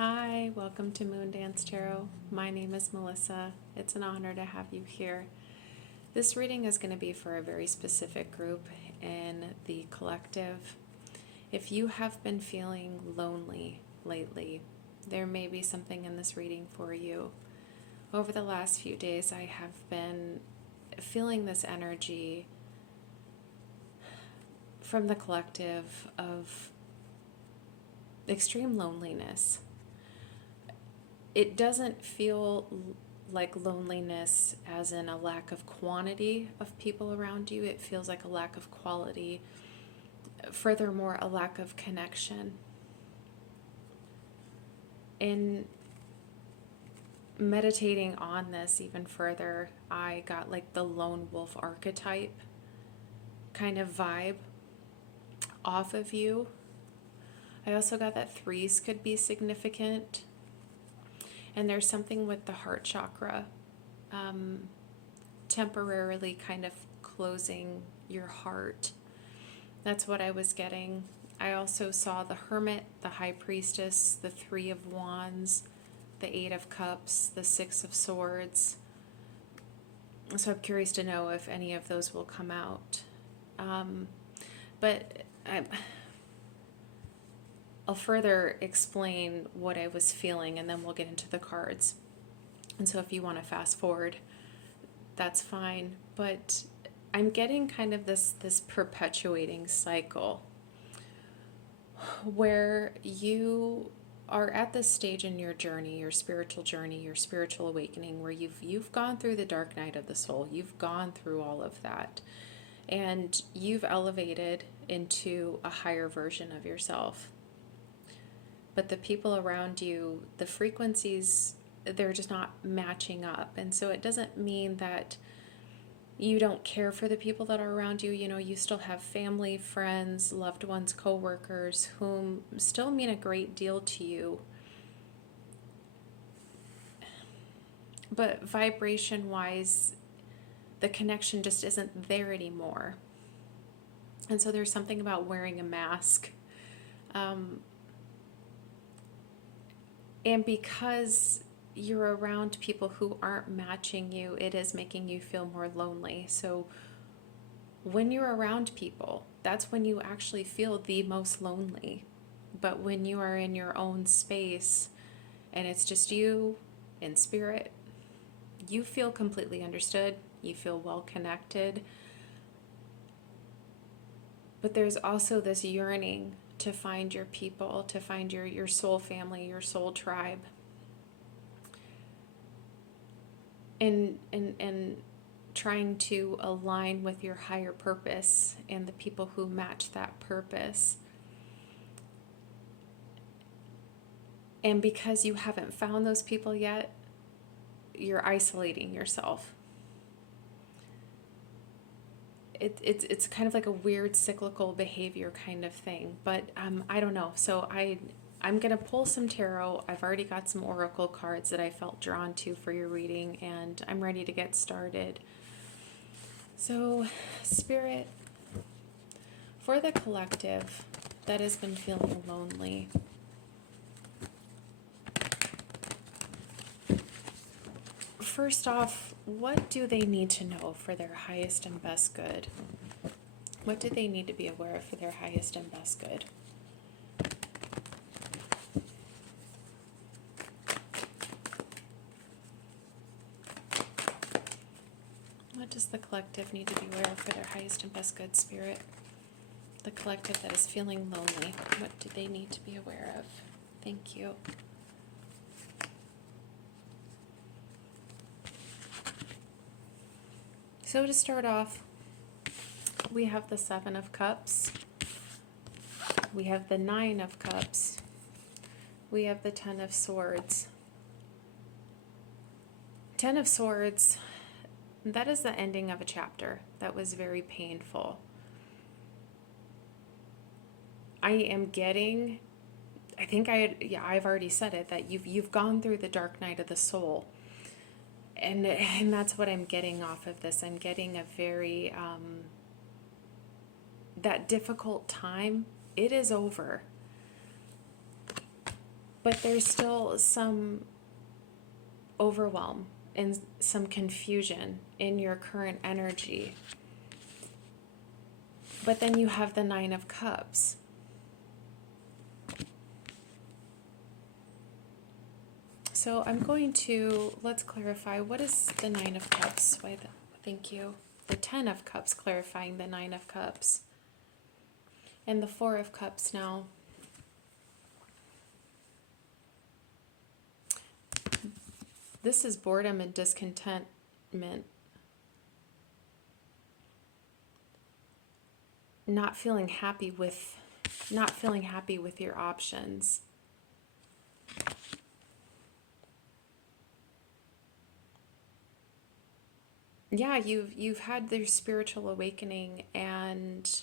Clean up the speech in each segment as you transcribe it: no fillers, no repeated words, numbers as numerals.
Hi, welcome to Moondance Tarot. My name is Melissa. It's an honor to have you here. This reading is going to be for a very specific group in the collective. If you have been feeling lonely lately, there may be something in this reading for you. Over the last few days, I have been feeling this energy from the collective of extreme loneliness. It doesn't feel like loneliness as in a lack of quantity of people around you. It feels like a lack of quality. Furthermore, a lack of connection. In meditating on this even further, I got like the lone wolf archetype kind of vibe off of you. I also got that threes could be significant. And there's something with the heart chakra, temporarily kind of closing your heart. That's what I was getting. I also saw the Hermit, the High Priestess, the Three of Wands, the Eight of Cups, the Six of Swords. So I'm curious to know if any of those will come out. But I'll further explain what I was feeling, and then we'll get into the cards. And so if you want to fast forward, that's fine. But I'm getting kind of this perpetuating cycle where you are at this stage in your journey, your spiritual awakening, where you've gone through the dark night of the soul. You've gone through all of that. And you've elevated into a higher version of yourself. But the people around you, the frequencies, they're just not matching up. And so it doesn't mean that you don't care for the people that are around you. You know, you still have family, friends, loved ones, co-workers, whom still mean a great deal to you. But vibration-wise, the connection just isn't there anymore. And so there's something about wearing a mask. And because you're around people who aren't matching you, it is making you feel more lonely. So when you're around people, that's when you actually feel the most lonely. But when you are in your own space and it's just you in spirit, you feel completely understood. You feel well connected. But there's also this yearning to find your people, to find your soul family, your soul tribe. And trying to align with your higher purpose and the people who match that purpose. And because you haven't found those people yet, you're isolating yourself. It's kind of like a weird cyclical behavior kind of thing, but I don't know. So I'm going to pull some tarot. I've already got some oracle cards that I felt drawn to for your reading, and I'm ready to get started. So, Spirit, for the collective that has been feeling lonely, first off, what do they need to know for their highest and best good? What do they need to be aware of for their highest and best good? What does the collective need to be aware of for their highest and best good, Spirit? The collective that is feeling lonely, what do they need to be aware of? Thank you. So to start off, we have the Seven of Cups. We have the Nine of Cups. We have the Ten of Swords. Ten of Swords, that is the ending of a chapter that was very painful. I am getting, I think I've already said it, that you've gone through the dark night of the soul. And that's what I'm getting off of this. I'm getting a very, that difficult time, it is over. But there's still some overwhelm and some confusion in your current energy. But then you have the Nine of Cups. So I'm going to, let's clarify, what is the Nine of Cups? Thank you. The Ten of Cups, clarifying the Nine of Cups. And the Four of Cups now. This is boredom and discontentment. Not feeling happy with your options. Yeah, you've had their spiritual awakening and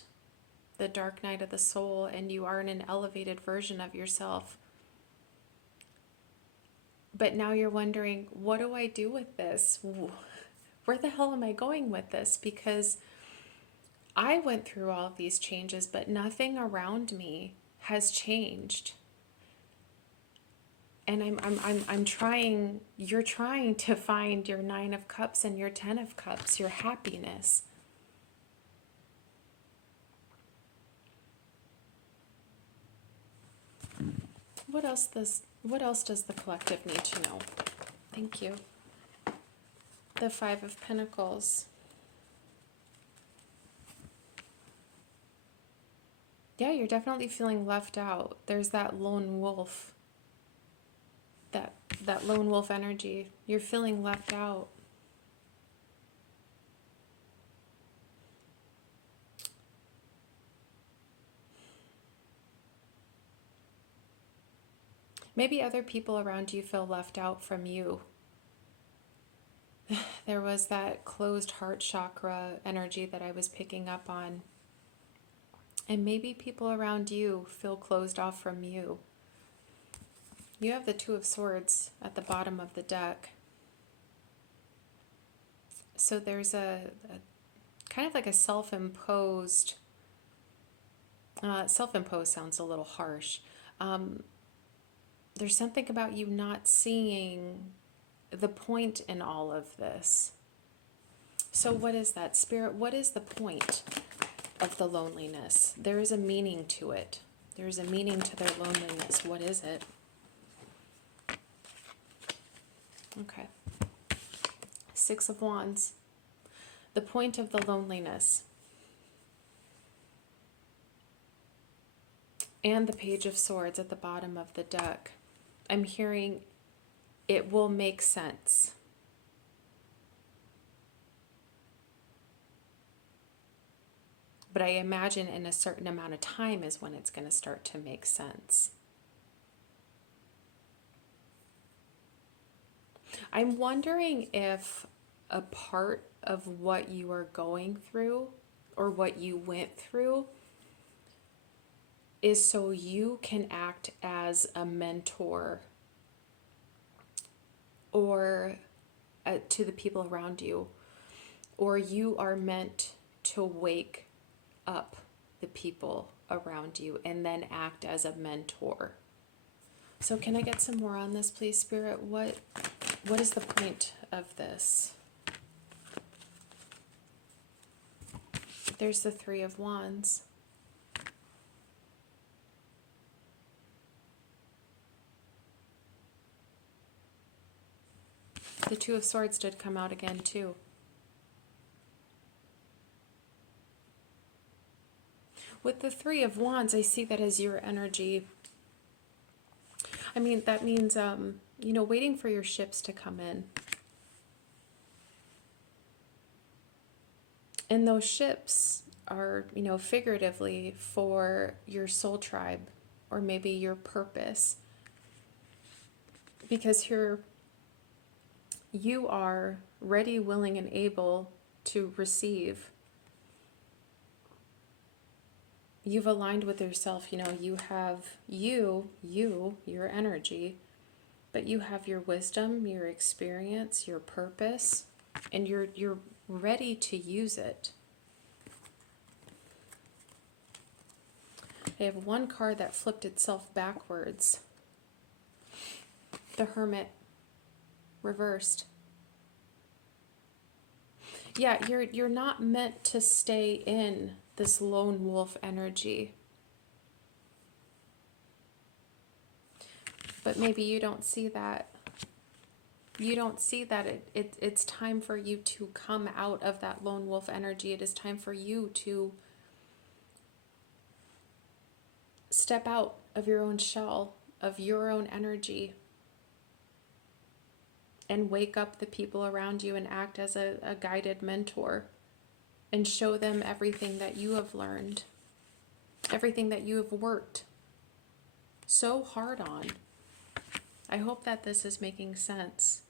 the dark night of the soul, and you are in an elevated version of yourself. But now you're wondering, what do I do with this? Where the hell am I going with this? Because I went through all of these changes, but nothing around me has changed. And I'm trying, you're trying to find your Nine of Cups and your Ten of Cups, your happiness. What else does the collective need to know? Thank you. The Five of Pentacles. Yeah, you're definitely feeling left out. There's that lone wolf. That lone wolf energy. You're feeling left out. Maybe other people around you feel left out from you. There was that closed heart chakra energy that I was picking up on. And maybe people around you feel closed off from you. You have the Two of Swords at the bottom of the deck. So there's a kind of like a self-imposed sounds a little harsh. There's something about you not seeing the point in all of this. So what is that, Spirit? What is the point of the loneliness? There is a meaning to it. There is a meaning to their loneliness. What is it? Okay. Six of Wands. The point of the loneliness. And the Page of Swords at the bottom of the deck. I'm hearing it will make sense. But I imagine in a certain amount of time is when it's going to start to make sense. I'm wondering if a part of what you are going through or what you went through is so you can act as a mentor or to the people around you, or you are meant to wake up the people around you and then act as a mentor. So can I get some more on this, please, Spirit? What is the point of this? There's the Three of Wands. The Two of Swords did come out again, too. With the Three of Wands, I see that as your energy. I mean, that means, waiting for your ships to come in. And those ships are, figuratively for your soul tribe or maybe your purpose. Because here you are ready, willing, and able to receive. You've aligned with yourself. You have your energy, but you have your wisdom, your experience, your purpose, and you're ready to use it. I have one card that flipped itself backwards. The Hermit reversed. Yeah, you're not meant to stay in this lone wolf energy. But maybe you don't see that. You don't see that it's time for you to come out of that lone wolf energy. It is time for you to step out of your own shell, of your own energy, and wake up the people around you and act as a guided mentor and show them everything that you have learned, everything that you have worked so hard on. I hope that this is making sense.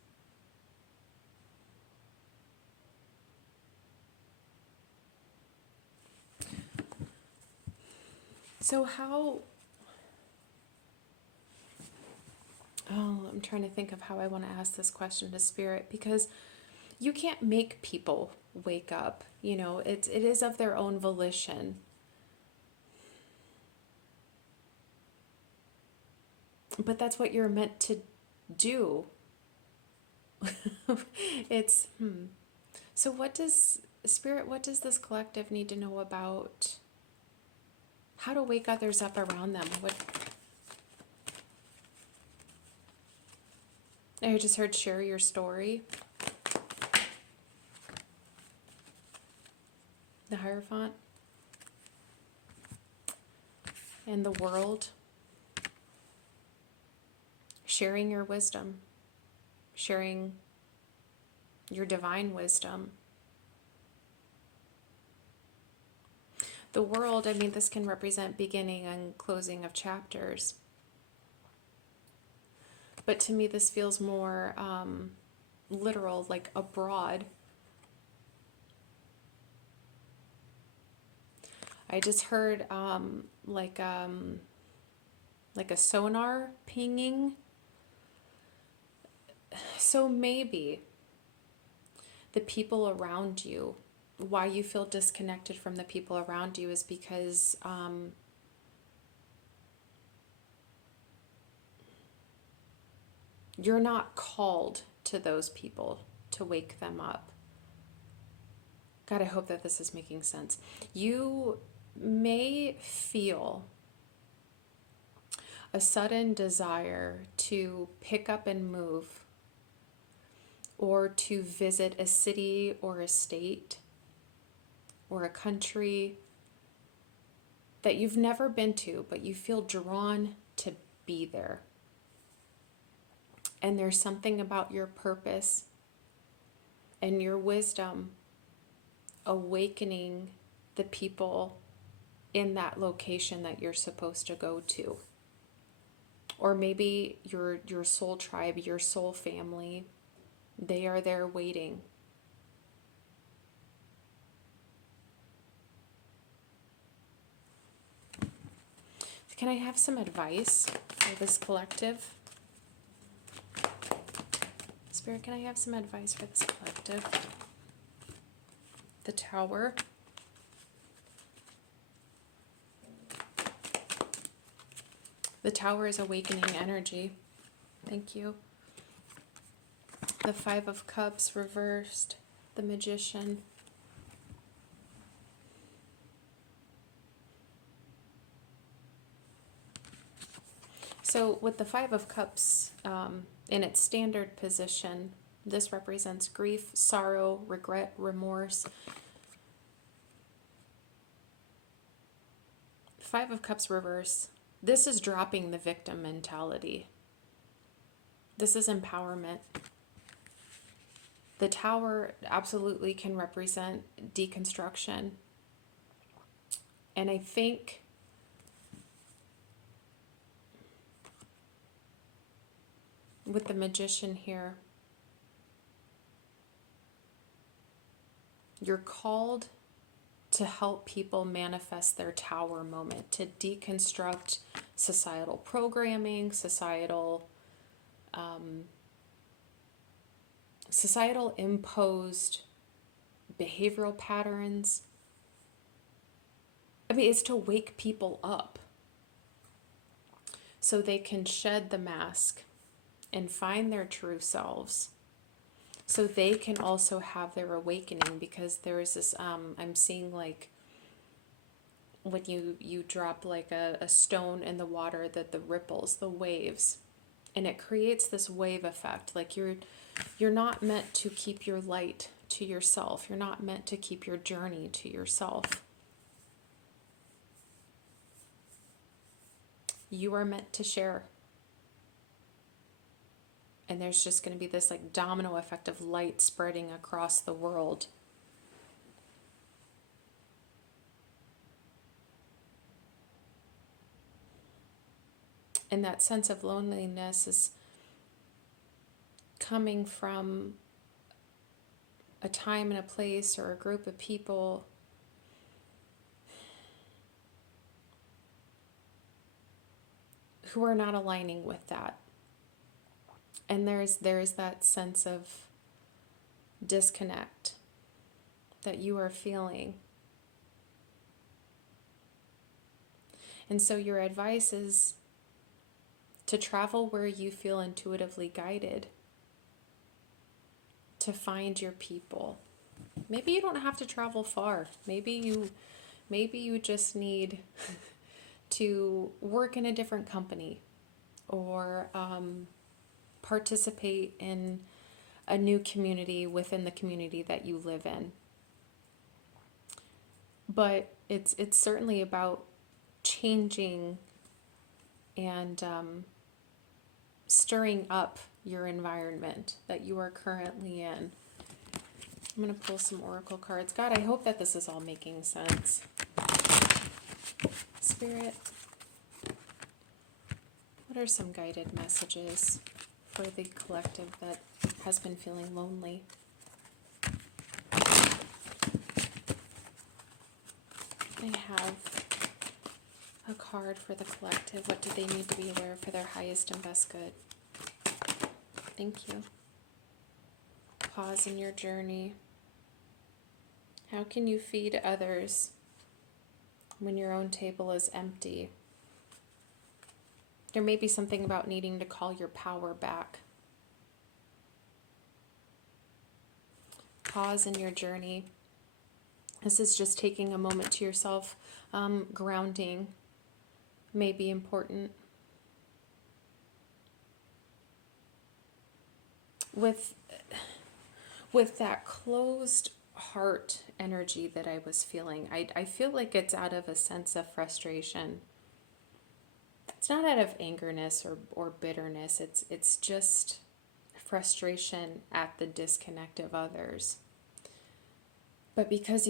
So I'm trying to think of how I want to ask this question to Spirit, because you can't make people wake up. You know, it is of their own volition. But that's what you're meant to do. So what does Spirit, what does this collective need to know about how to wake others up around them? I just heard share your story. The Hierophant. And the world. Sharing your wisdom. Sharing your divine wisdom. The world, I mean, this can represent beginning and closing of chapters. But to me, this feels more literal, like abroad. I just heard like a sonar pinging. So maybe the people around you, why you feel disconnected from the people around you is because you're not called to those people to wake them up. God, I hope that this is making sense. You may feel a sudden desire to pick up and move, or to visit a city or a state or a country that you've never been to, but you feel drawn to be there. And there's something about your purpose and your wisdom awakening the people in that location that you're supposed to go to. Or maybe your soul tribe, your soul family, they are there waiting. Can I have some advice for this collective? Spirit, can I have some advice for this collective? The Tower. The Tower is awakening energy. Thank you. The Five of Cups reversed. The Magician. So with the Five of Cups in its standard position, this represents grief, sorrow, regret, remorse. Five of Cups reverse. This is dropping the victim mentality. This is empowerment. The Tower absolutely can represent deconstruction. And I think with the Magician here, you're called to help people manifest their Tower moment, to deconstruct societal programming, societal imposed behavioral patterns. I mean, it's to wake people up so they can shed the mask and find their true selves so they can also have their awakening. Because there is this, I'm seeing like when you drop like a stone in the water, that the ripples, the waves, and it creates this wave effect. Like you're not meant to keep your light to yourself. You're not meant to keep your journey to yourself. You are meant to share. And there's just going to be this like domino effect of light spreading across the world. And that sense of loneliness is coming from a time and a place or a group of people who are not aligning with that. And there's that sense of disconnect that you are feeling. And so your advice is to travel where you feel intuitively guided, to find your people. Maybe you don't have to travel far. Maybe you just need to work in a different company, or participate in a new community within the community that you live in. But it's certainly about changing and stirring up your environment that you are currently in. I'm going to pull some oracle cards. God, I hope that this is all making sense. Spirit, what are some guided messages for the collective that has been feeling lonely? I have a card for the collective. What do they need to be aware of for their highest and best good? Thank you. Pause in your journey. How can you feed others when your own table is empty? There may be something about needing to call your power back. Pause in your journey. This is just taking a moment to yourself. Grounding may be important. With that closed heart energy that I was feeling, I feel like it's out of a sense of frustration. It's not out of angerness or bitterness. It's just frustration at the disconnect of others. But because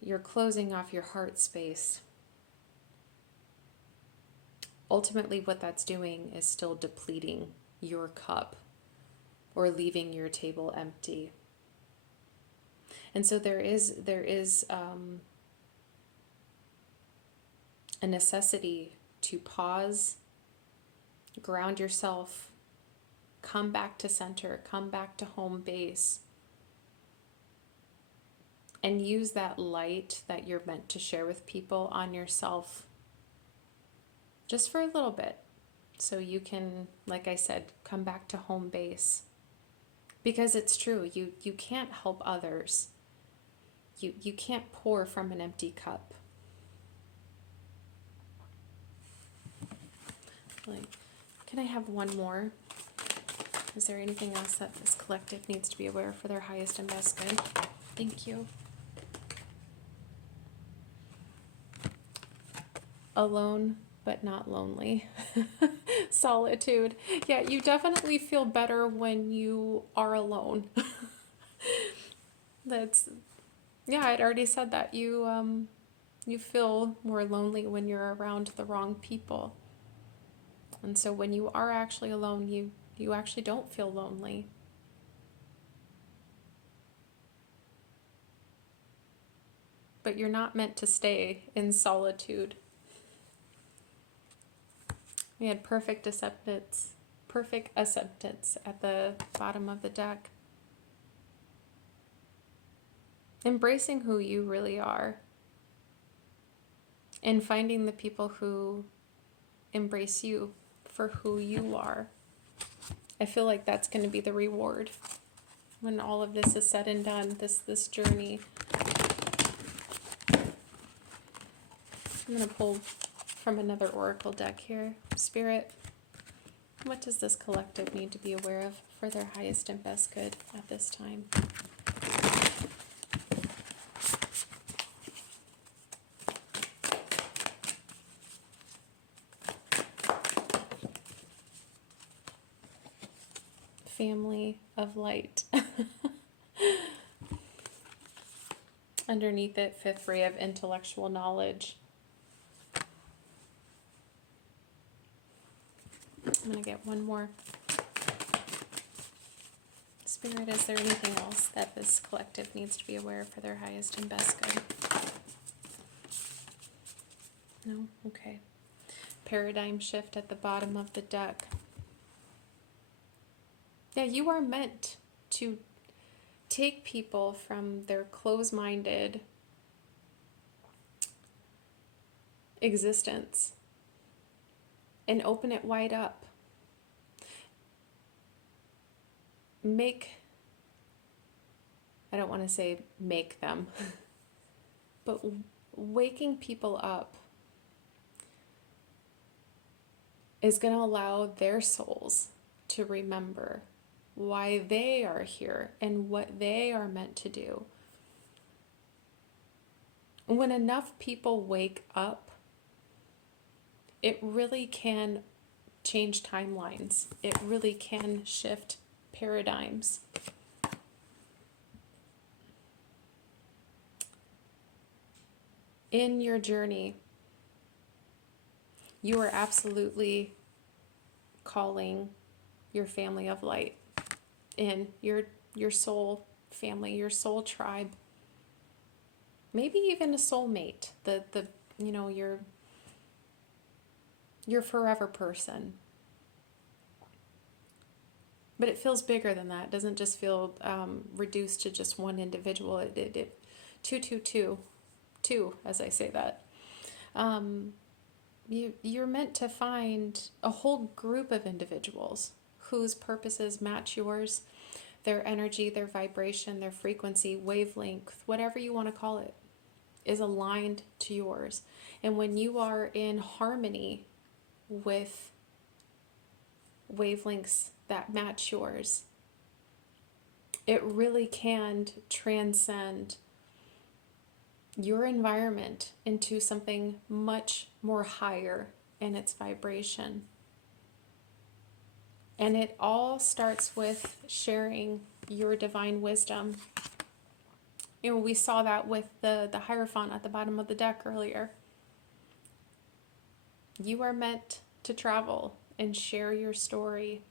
you're closing off your heart space, ultimately what that's doing is still depleting your cup or leaving your table empty. And so there is a necessity to pause, ground yourself, come back to center, come back to home base, and use that light that you're meant to share with people on yourself just for a little bit, so you can, like I said, come back to home base. Because it's true, you can't help others. You can't pour from an empty cup. Like, can I have one more? Is there anything else that this collective needs to be aware for their highest and best good? Thank you. Alone, but not lonely. Solitude. Yeah, you definitely feel better when you are alone. I'd already said that. You feel more lonely when you're around the wrong people. And so when you are actually alone, you actually don't feel lonely. But you're not meant to stay in solitude. We had perfect acceptance at the bottom of the deck. Embracing who you really are and finding the people who embrace you for who you are. I feel like that's going to be the reward when all of this is said and done, this journey. I'm going to pull from another oracle deck here. Spirit, what does this collective need to be aware of for their highest and best good at this time? Family of light. Underneath it, fifth ray of intellectual knowledge. I'm going to get one more. Spirit, is there anything else that this collective needs to be aware of for their highest and best good? No? Okay. Paradigm shift at the bottom of the deck. Yeah, you are meant to take people from their closed-minded existence and open it wide up. I don't want to say make them, but waking people up is going to allow their souls to remember why they are here and what they are meant to do. When enough people wake up, it really can change timelines. It really can shift paradigms. In your journey, you are absolutely calling your family of light in, your soul family, your soul tribe, maybe even a soulmate, your forever person. But it feels bigger than that. It doesn't just feel reduced to just one individual. Two, as I say that. You're meant to find a whole group of individuals whose purposes match yours, their energy, their vibration, their frequency, wavelength, whatever you want to call it, is aligned to yours. And when you are in harmony with wavelengths that match yours, it really can transcend your environment into something much more higher in its vibration. And it all starts with sharing your divine wisdom. We saw that with the Hierophant at the bottom of the deck earlier. You are meant to travel and share your story.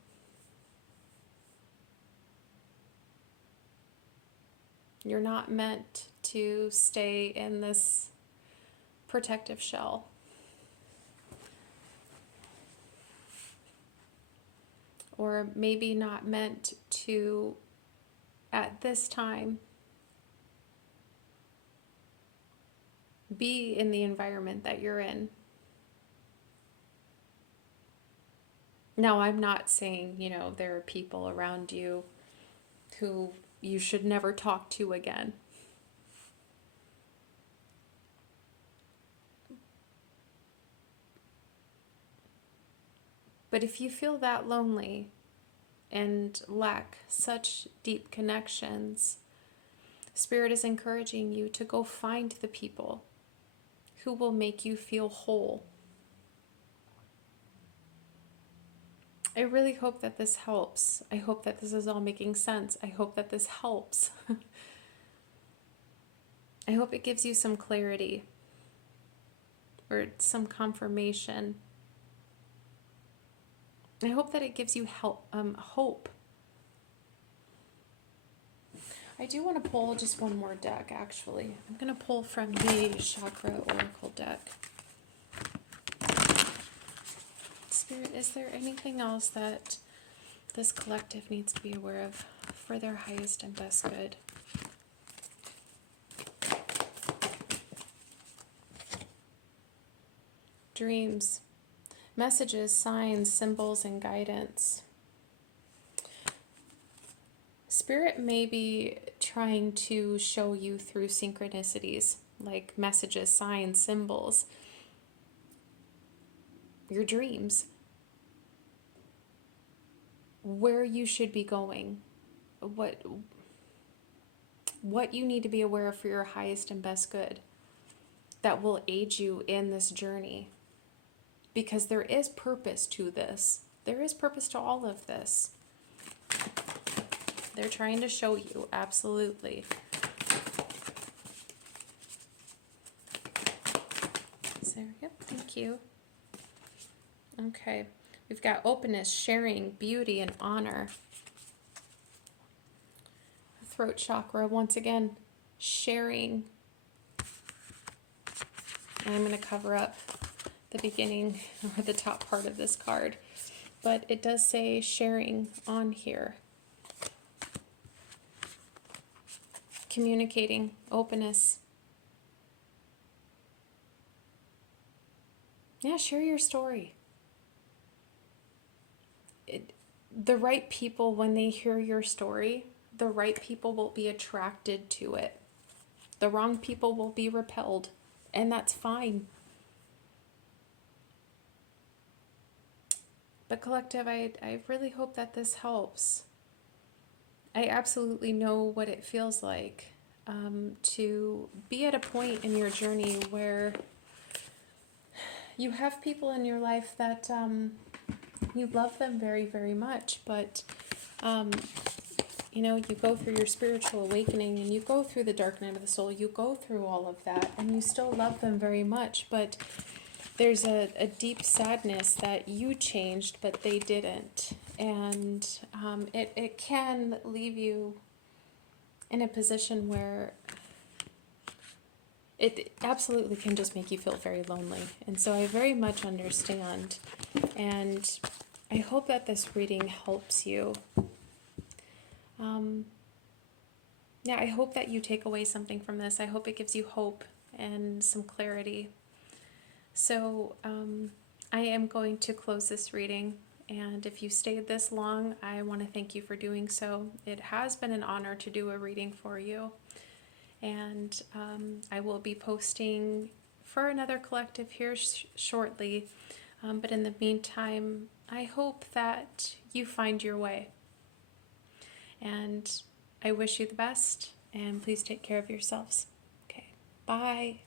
You're not meant to stay in this protective shell. Or maybe not meant to, at this time, be in the environment that you're in. Now, I'm not saying, there are people around you who you should never talk to again. But if you feel that lonely and lack such deep connections, Spirit is encouraging you to go find the people who will make you feel whole. I really hope that this helps. I hope that this is all making sense. I hope that this helps. I hope it gives you some clarity or some confirmation. I hope that it gives you hope. I do want to pull just one more deck, actually. I'm going to pull from the Chakra Oracle deck. Spirit, is there anything else that this collective needs to be aware of for their highest and best good? Dreams, messages, signs, symbols, and guidance. Spirit may be trying to show you through synchronicities, like messages, signs, symbols, your dreams, where you should be going, what you need to be aware of for your highest and best good that will aid you in this journey. Because there is purpose to this. There is purpose to all of this. They're trying to show you, absolutely. So, yep, thank you. Okay, we've got openness, sharing, beauty, and honor. Throat chakra, once again, sharing. And I'm going to cover up the beginning or the top part of this card. But it does say sharing on here. Communicating, openness. Yeah, share your story. The right people, when they hear your story, the right people will be attracted to it. The wrong people will be repelled, and that's fine. But collective, I really hope that this helps. I absolutely know what it feels like to be at a point in your journey where you have people in your life that you love them very, very much, but you know, you go through your spiritual awakening and you go through the dark night of the soul, you go through all of that, and you still love them very much, but there's a deep sadness that you changed, but they didn't. And it can leave you in a position where it absolutely can just make you feel very lonely. And so I very much understand. And I hope that this reading helps you. Yeah, I hope that you take away something from this. I hope it gives you hope and some clarity. So I am going to close this reading, and if you stayed this long, I want to thank you for doing so. It has been an honor to do a reading for you, and I will be posting for another collective here shortly, but in the meantime, I hope that you find your way, and I wish you the best, and please take care of yourselves. Okay, bye.